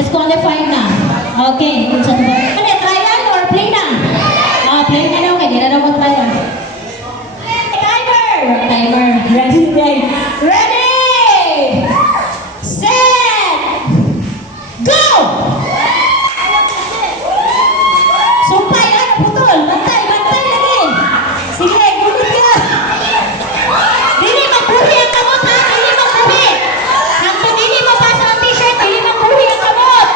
disqualified na. Okay. Ano, trial or play na? Play na daw. Kaya na daw mo trial. Timer. Ready? Ready! Set! Go! Sumpay, ano, putol? Bantay lagi. Sige, gulit ka. Dili magbuhi ang kamot, ha? Dili magbuhi. Hanggang dili mapasa ang t-shirt, dili magbuhi ang kamot.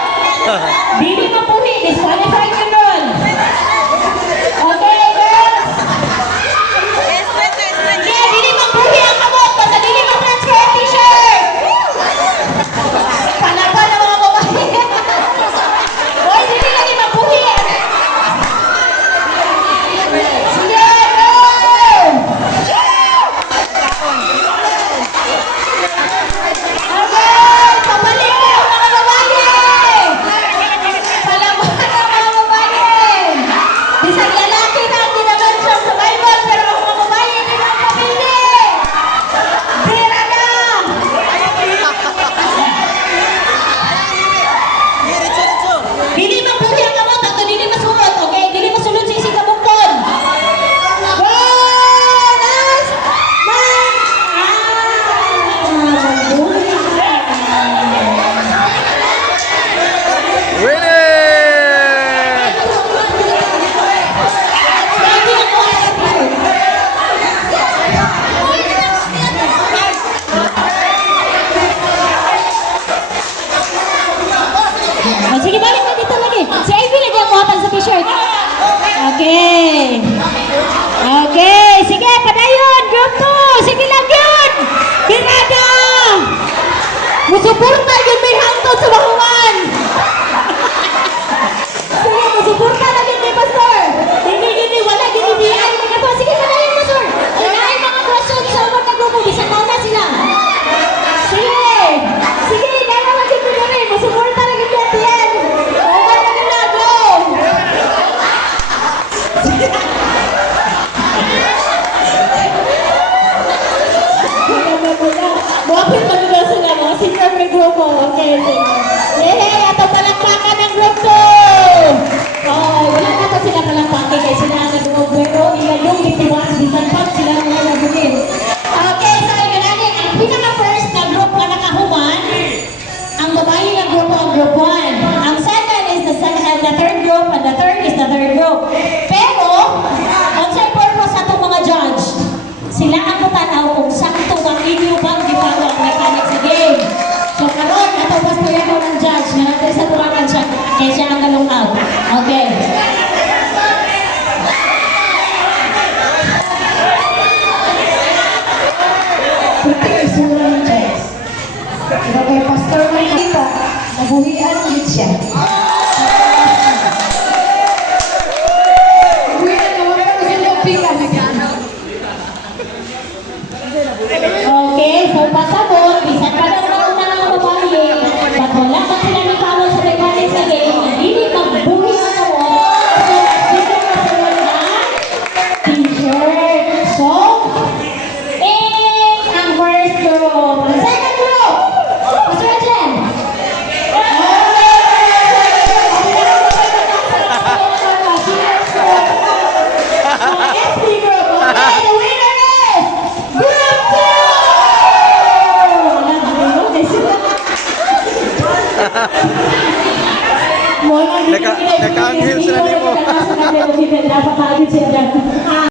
Dili magbuhi, disqualified yun doon. Okay, girls? Sige, dili magbuhi ang kamot, basta dili mag-transfer ang t-shirt. Palaban ang mga babae. Hoy, dili lagi magbuhi. Sige, go! Okay, pabalik ka ang mga babae! Palaban ang mga babae! Bisang lalaki na ang dinamensyon sa Bible, pero ang mga babae hindi na papili! Bira na! Dili magbuhi ang kamot, ato dili masulot, okay? Dili masulot sa isang kabukton! Go! Last! Sige, balik na dito lagi. Si Ivy lagi ang muhatan sa t-shirt. Okay. Okay. Sige, padayon. Group 2. Sige lang yun. Birada. Musuporta yun may hangtod sa bahuan. Sige, musuporta na yun may pastor. Hindi, wala. Hindi, ay, sige, padayon, pastor. Kinain mga questions sa umat na grupo. Bisang mauna sila. Sige. Sige, dalawa dito na rin. Musuporta na yun at yan. Umat na nila, go. Buwapin pa nila sila mga senior may grupo. Okay, yay! Ato palakpakan ng group 2! Oh, wala na to sila palakpakin kaya sila ang nag-group. Pero ilalong bitiwas, bisan pag sila mga nagunin. Okay, so yun natin. Ang pinaka-first na group na nakahuman, ang babae ng grupo ang group 1. Ang second is the third group, and the third is the third group. Pero, ang sa purpose sa itong mga judge, sila ang matanaw kung sakto ang inyo bang gipagawa ang mechanic sa game. So karon ato pastor mo ng judge na natin sa tuwakan siya kaya siya ang galong out. Okay. Prepare sila ng judge. Okay, pastor mo dito. Nabuhian ulit siya. Nabuhian na wala ko sila pikas. Okay, so pasabot, bisan pa daw nauna ng babae, ba't wala pa sila ni Pablo sa mechanics sa game, hindi magbuhi ang tawag, so dito na sila na t-shirt. So, ang first group. Ang second group, Pastor Jen. SD group, okay, the winner is Group 2! Naka-anghel sila ni mo. Dapat agad sila.